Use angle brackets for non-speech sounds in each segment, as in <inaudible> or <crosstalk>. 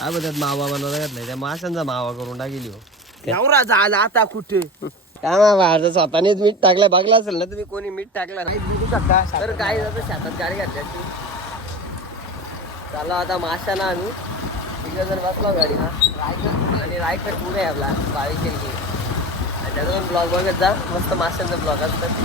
काय म्हणतात मावा बनवला घातलाय त्या माशांचा मावा करून टाकेली हो एवढा झाला आता कुठे? काय मावा स्वतःनेच मीठ टाकलाय बघला असेल ना तुम्ही कोणी मीठ टाकला नाही का. तर काय जातं शेतात गाडी घातली असती चला आता माशाना आम्ही. तिकडे जण बसलो गाडीला. रायकर आणि रायकर पुढे आपला बावीस केली आणि त्याचा पण ब्लॉग बघत जा. मस्त माशांचा ब्लॉग असतात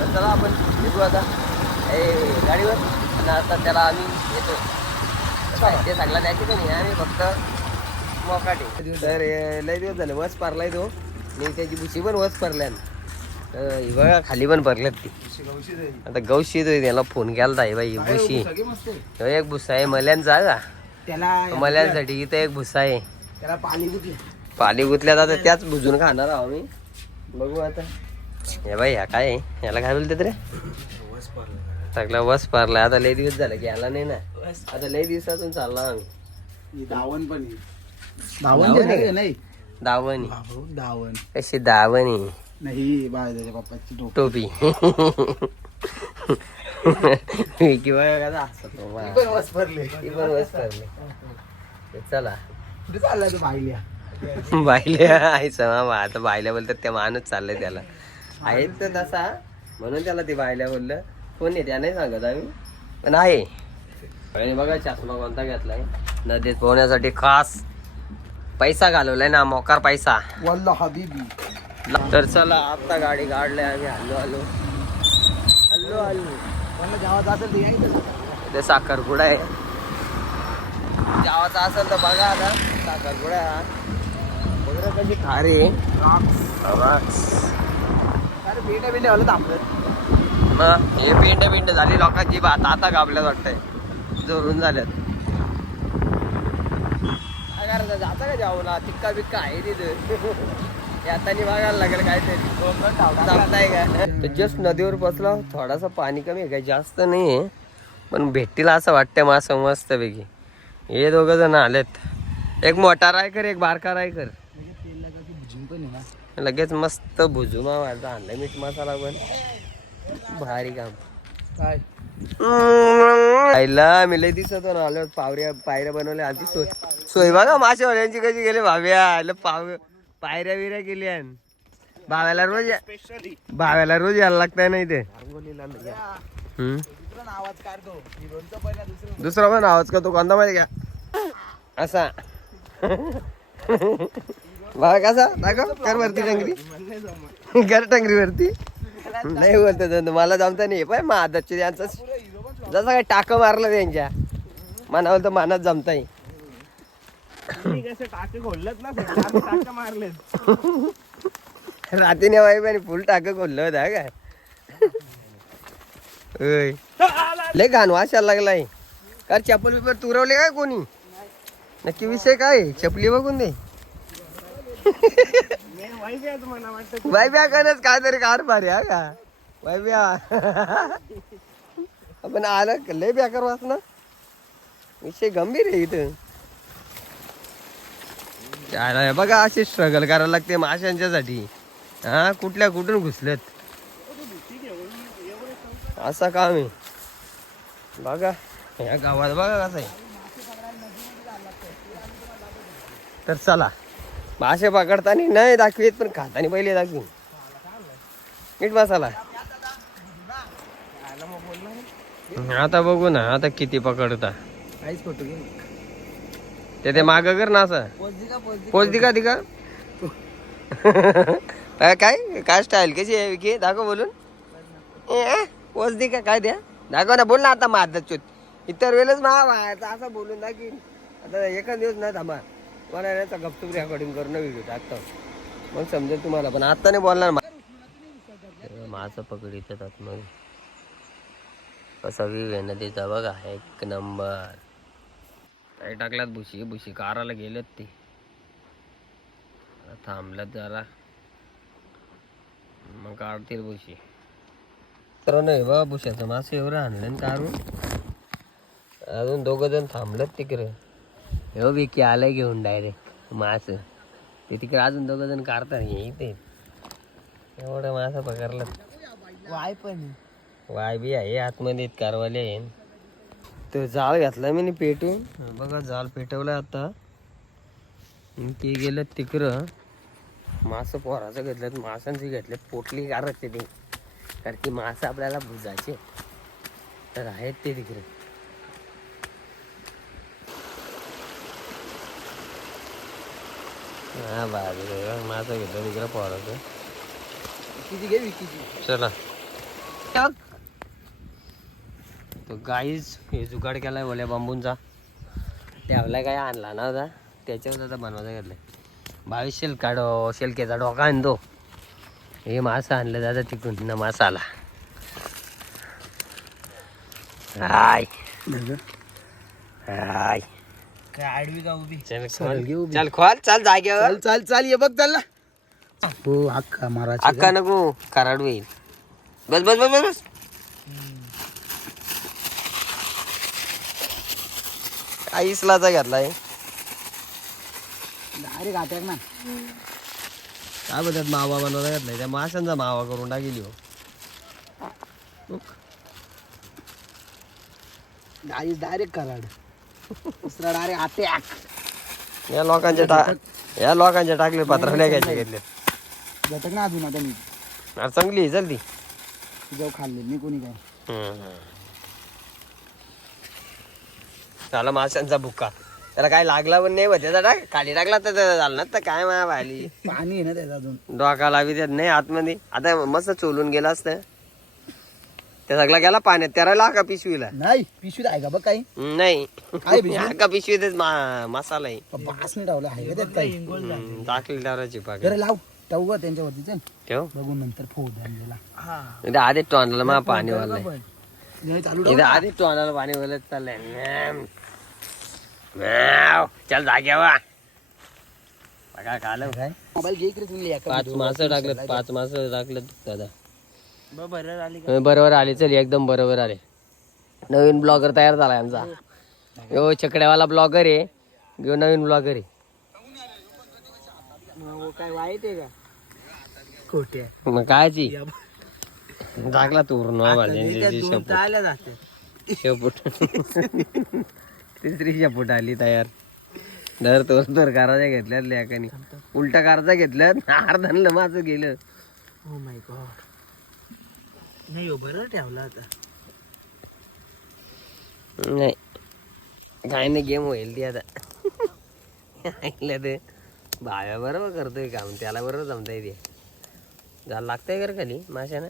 तर चला आपण येतो आता. ए गाडीवर. आणि आता त्याला आम्ही येतो. ते सगळं द्यायची पण नाही आम्ही फक्त मोकाटे. तर हे लय दिवस झाले वस पारलाय तो. आणि त्याची बुशी पण वस पारल्यान. ही बघा खाली पण भरल्यात ती. आता गौशी येतोय त्याला फोन केला आहे बाई भुशी. ह्यो एक भुसा आहे मल्यांचा का त्याला मल्यांसाठी इथं एक भुसा आहे. त्याला पाणी कुठले पाली गुतल्यात आता त्याच भुजून खाणार आहो मी. बघू आता. हे बाई ह्या काय आहे? ह्याला काय बोलतात रे? सगळा वस पारला आता लय दिवस झाले की ह्याला नाही ना. आता लय दिवसातून चालला आम्ही. दावण पण आहे. दावण आहे आहे का? नाही. दावणी बाबू, दावण कशी दावणी नाही पप्पाची टोपी. टोपी. किंवा कसा हसतो वा. पण वस भरले ती पण वस पारली. ते चला. कुठे चाललाय तो बाईल्या बायले आयचं मामा आता बायल्या बोलतात त्या माणूस चाललंय त्याला. आहेत तर तसा. म्हणून त्याला ते बायल्या बोललं. कोण आहे त्या नाही सांगत आम्ही. पण आहे. आणि बघा चष्मा कोणता घेतलाय? नदीत पोहण्यासाठी खास पैसा घालवलाय ना मोकार पैसा. वल्ला हबीबी. तर चला आता गाडी काढलाय आम्ही हल्लो आलो हल्लो हल्लो मला जेव्हा असेल ते साखरपुडा आहे. जावाचा असेल तर बघा आता साखरपुडा आहे हा. बघा कशी खारी. आहे अरे बेटा बेटा वाला थांबलं मग हे पिंड पिंड झाली लोकांची बात आता गाबल्यात वाटतंय. जोरून झाल्यात. काय करायचं जाता का जाऊला तिक्का बिक्का आहे तिथं. हे आता बघायला लागेल काहीतरी. का? तर जस्ट नदीवर बसला थोडासा पाणी कमी आहे काय जास्त नाही आहे पण भेटतील असं वाटतंय मासं मस्तपैकी. हे दोघं जण आलेत. एक मोठा रायकर एक बारका रायकर. लगेच मस्त भुजुमा माझा आणलाय मीठ मसाला पण. भारी काम. काय? आईला मी लय दिसत ना आलो पावऱ्या पायऱ्या बनवल्या. आधी सोय सोय बघा माशेवाल्यांची कशी गेले भाव्या आलं पाव पायऱ्या बिऱ्या केल्या. भाव्याला रोज या- भाव्याला रोज यायला लागताय ना इथे. दुसरा आवाज दुसरा पण आवाज करतो. कोणता माहिती का? असा. <laughs> बघा कसा? दाखव. कर वरती टंगरी. <laughs> कर टंगरी वरती नाही बोलतो मला जमता नाही. पण महादच्चे यांचा जसं काय टाक मारलं त्यांच्या. मनावर तर मनात जमताय. टाके खोललेत ना टाके मारलेत. रातीने वाईफ आणि फुल टाक खोललं होता काय. लय घाण वाशायला लागलाय. का चप्पल बिप्पल तुरवले काय कोणी? नक्की विषय काय? चपली बघून दे. बाय ब्या काय तरी कार भारी हा का? बाय आपण आलं लय बेकार वाच ना विषय गंभीर आहे इथं. त्याला बघा असे स्ट्रगल करायला लागते माशांच्यासाठी. हा कुठल्या कुठून घुसलेत? असा काम आहे. बघा या गावात बघा कसं आहे. तर चला. मासे पकडताना नाही दाखवीत पण खाताना पहिले दाखवी मीठ मसाला आता बघू ना आता किती पकडता. काहीच फोटो घे ते ते माग कर ना असं. पोच दिका दिका काय काय? काय स्टाईल कशी आहे विकी? दाखव बोलून. ए, पोच दिका काय द्या? दाखव ना बोल ना आता माझा चोत. इतर वेळेस मा असं बोलून दाखवी आता एका दिवस नाही थांबा. मला याचा गपचूप रेकॉर्डिंग करून व्हिडिओ टाकतो. मग समजेल तुम्हाला पण आता नाही बोलणार माझं पकड येतात मग. कसा व्यू आहे नदीचा बघा एक नंबर काही टाकल्यात भुशी भुशी काराला गेलेत ते. थांबल्यात जरा. मग काढतील भुशी. तर नाही बा भुशाचं मासे एवढं आणलं ना काढून. अजून दोघं जण थांबलेत तिकडे. हो विकी आलंय घेऊन डायरेक्ट मास. ते तिकडे अजून दोघं जण काढतात हे इथे. एवढं मासा पकडलं. वाय पण. वाय बी आहे आतमध्ये कारवाले. आहे तो जाळ घातला मी पेटून. बघा जाळ पेटवलाय आता. ती गेलं तिकडं. मासं पोराचं घेतलं मासांची घेतले पोटली गारत ते. कारण की मासं आपल्याला भुजायचे तर आहेत ते तिकडे. हा बाजू मासं घेतलं तिकडे पोराचं किती घे विकीची चला तो गाईच हे जुगाड केलाय ओल्या बांबूंचा त्यावला काय आणला ना होता त्याच्यावर आता बनवायचा घेतलाय बावीस शेलका डो शेलकेचा डोका आणतो हे मासं आणलं दादा तिकडून ना मासा आला हाय हाय काय आडवी का उभी? चल घे खोल. उभी. चल खोल चाल जागेवर. चाल चाल चाल ये बघ चालला हो अख्खा मारायची अक्का नको कराड होईल. बस बस बस बस बस. आईसलाचा घेतलाय ना काय म्हणतात मावा बनवला घेतलाय त्या माशांचा मावा करून टाकेली हो डायरेक्ट कराड. दुसरा डायरेक्ट अटॅक या लोकांचे टा या लोकांचे टाकले पत्रावल्या घ्यायचे घेतले. झटक ना अजून आता मी. अरे चांगली आहे, चल ती. जाऊ खाल्ले नाही कोणी काय? झाला माशांचा बुक्का त्याला काय लागला पण नाही त्याचा टाक खाली टाकला तर त्याचा झाला ना तर काय माया भाली पाणी आहे ना त्याचं अजून. डोका लावी त्यात नाही आतमध्ये. आता मस्त चोलून गेला असतं. त्या सगळा गेला पाण्यात त्याला लागा पिशवीला. नाही पिशवीत आहे का बघ काही? नाही. पिशवी? <laughs> का पिशवीतच मा मसाला आहे. बास नाही आहे का त्यात काही? हम्म, टाकली पाक लाव टाऊ का त्यांच्यावरती चल. ठेव. बघू नंतर फोड आणलेला. इथं आधी टोनाला मा पाणी वाललंय नाही चालू इथं आधी टोनाला पाणी वालत चाललंय. म्याव. म्याव. चल जाग्यावा बघा काल काय? मोबाईल घे इकडे तुम्ही एका पाच video मासं टाकलं पाच मासं टाकलं दादा. आली बरोबर आले. चल एकदम बरोबर आले. नवीन ब्लॉगर तयार झालाय आमचा. यो चकड्यावाला ब्लॉगर आहे. यो नवीन ब्लॉगर आहे. काय वाईट आहे का? खोटे मग कायची टाकला तू शेपूट आल्या जाते. शेपूट तिसरी शेपूट आली तयार. दर तो दर कारच्या घेतल्यात लेकानी. उलटा कारचा घेतल्यात. अर्धांना माझं गेलं. हो माय गॉड नाही हो बरं ठेवला आता. नाही. काय नाही गेम होईल ती आता. ऐकलं ते. भाव्या बरोबर करतोय काम त्याला बरोबर जमता ते. झालं लागतंय कर खाली माशानं.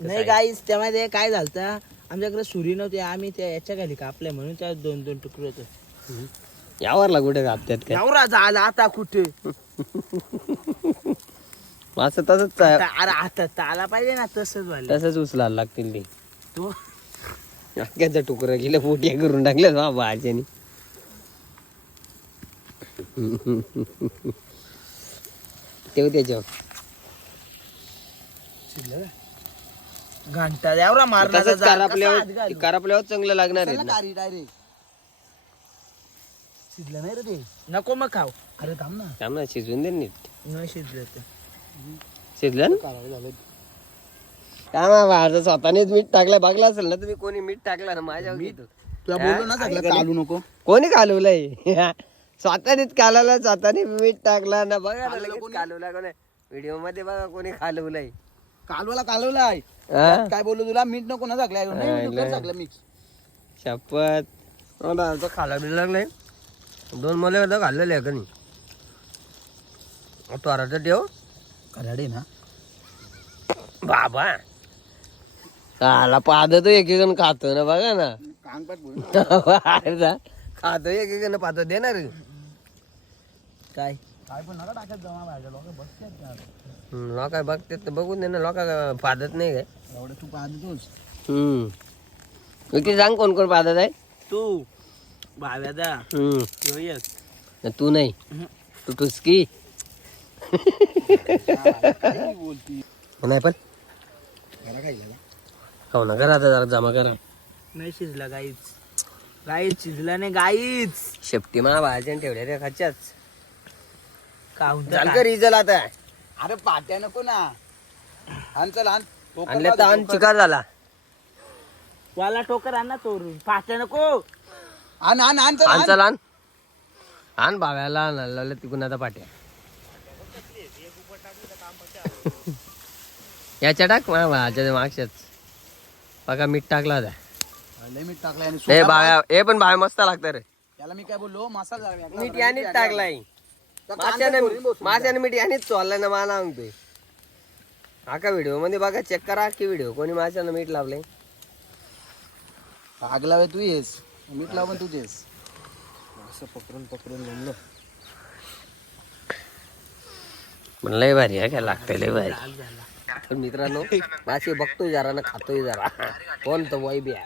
नाही गाईस त्यामध्ये काय झालं आमच्याकडे सुरी नव्हती आम्ही त्या याच्या खाली कापल्या म्हणून त्या दोन दोन तुकडे होते. यावरला कुठे कापतात झाला आता कुठे? <laughs> असं तसंच आहे. अरे आता आला पाहिजे ना तसंच झालं तसंच उचलायला लागतील ते. तो अख्याचं तुकडं गेलं पोट्या करून टाकलं बाबा आज्यानी तेव्हा त्याच्यावर. घंटा एवढा मारला तसंच करापल्यावर करापल्यावर चांगलं लागणार आहे ना शिजलं नाही रे ते. नको मग खाऊ. अरे थांब ना. ना शिजवून दे नीट. न शिजलं ते. शिजलं ना? काय बाबा आता स्वतःनेच मीठ टाकलं बघला असेल ना तुम्ही कोणी मीठ टाकलं ना माझ्या तुला बोललो ना सगळं कालू नको. कोणी कालवलंय? <laughs> स्वतःनेच कालवलं स्वतःने मीठ टाकला ना. बघा ना लगेच कालवला कोणी? व्हिडिओमध्ये बघा कोणी कालवलंय. कालवाला कालवला आहे हा? काय बोललो तुला? मीठ नको ना टाकलं हा, मिक्स शपथ. तो खाला बी लागलाय. दोन मला खाल्लेले आहे का नाही? तोराचं ठेव कराडे ना बाबा काला पाहत तो एक जण खातो ना बघा ना अरे जा. खातो एक जण पाहतो देणार काय काय पण नका टाकत जमा बाहेर लोक बसतात लोक बघतात तर बघून दे ना लोक पाहत नाही काय एवढं तू पाहतोस हम्म सांग कोण कोण पाहत आहे तू भाव्यादा हम्म यस तू नाही तू टुसकी नाही पण. हो ना करा आता जरा जमा करा. नाही शिजला गाईच. गाईच शिजला नाही गाईच. शेपटी मला भाज्या ठेवल्या त्या खाच्याच. झाल का रिझल आता. अरे पाट्या नको ना. आण चल आण. आणले तर आण. चिकार झाला. वाला टोकर आण ना चोरून पाट्या नको. आण आण आण चल आण. आण. चल आण आण भाव्याला लावलं तिकून आता पाट्या. याच्या टाक मा भाच्या मागच्याच. बघा मीठ टाकला होता लय मीठ टाकलंय आणि ए पण भाव्या मस्त लागतं रे. त्याला मी काय बोललो? मसाला वेगळा मीठ. यानेच टाकलाय. बसू माशाने मीठ यानेच चोरलाय ना मला सांगतोय हा का व्हिडिओमध्ये बघा चेक करा की व्हिडिओ कोणी माशानं मीठ लावलंय. आग लावे तू येस. मीठ लावून तू येस असं पकडून पकडून जमलं पण लय भारी आहे काय लागतंय लय भारी. पण मित्रांनो मासे बघतोय जरा ना खातोय जरा. कोण तर वय बिया?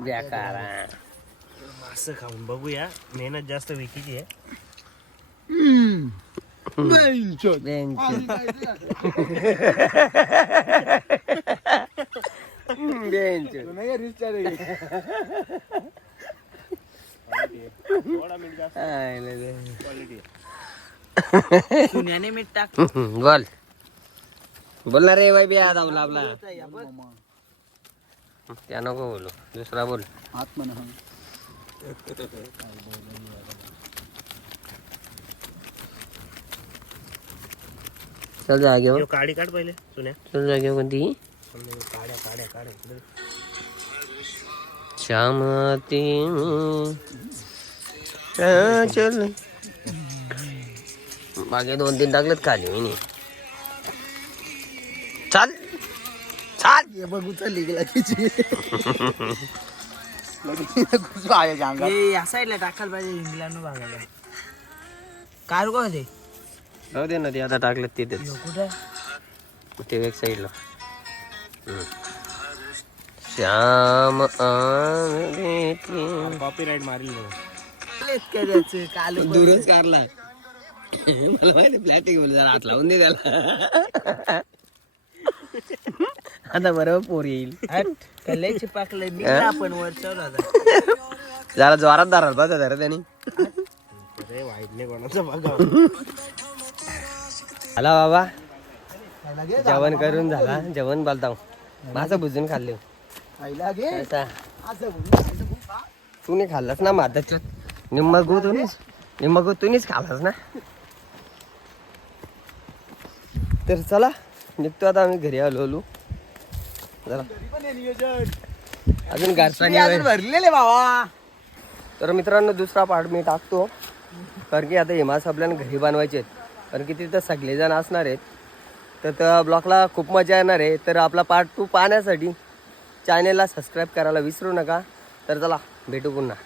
बेकारा असं खाऊन बघूया. मेहनत जास्त विकीची आहे. <laughs> <laughs> थोडा मीठ मीठ टाक। बोल बोल। ना रे बाई बिया दाबला आपला त्या नको बोलू दुसरा बोल। हात म्हणा चल जागेवर ह्यो काडी काढ पहिले सुन्या चल जागेवर कोणती काड्या काड्या काड्या इकडे. श्यामती चल। मागे दोन तीन टाकलेत खाली मी चाल चाल. ये बघ उचलली गेला या साईडला टाकायला पाहिजे इंग्लंड भागाला कार को ते जाऊ दे ना ते आता टाकलेत कुठं? ते एक साईडला. श्याम कॉपीराईट मारील काय दूरच कारला मला माहिती प्लॅस्टिक बोल जरा हात लावून दे त्याला. आता बरोबर पोर येईल. लय चिपाकलंय मी आपण वर चढ जरा जोरात धराल बघा जरा त्यांनी. अरे वाईट नाही कोणाचं बघा. आला बाबा. जेवण करून झाला. जेवण बोलता माझं भुजून खाल्ले. तू नाही खाल्लास ना माझ्या निम्म गु तुम्हीच निम्म गु तुम्हीच खाल्लास ना? तर चला निघतो आता आम्ही घरी आलो आलो. जरा. अजून घरचा भरलेले बाबा. तर मित्रांनो दुसरा पार्ट मी टाकतो. कारण की आता हेमास आपल्याला घरी बनवायचे आहेत. कारण की तिथं सगळेजण असणार आहेत. तर त्या ब्लॉगला खूप मजा येणार आहे. तर आपला पार्ट टू पाहण्यासाठी चॅनेलला सबस्क्राईब करायला विसरू नका. तर चला भेटू पुन्हा.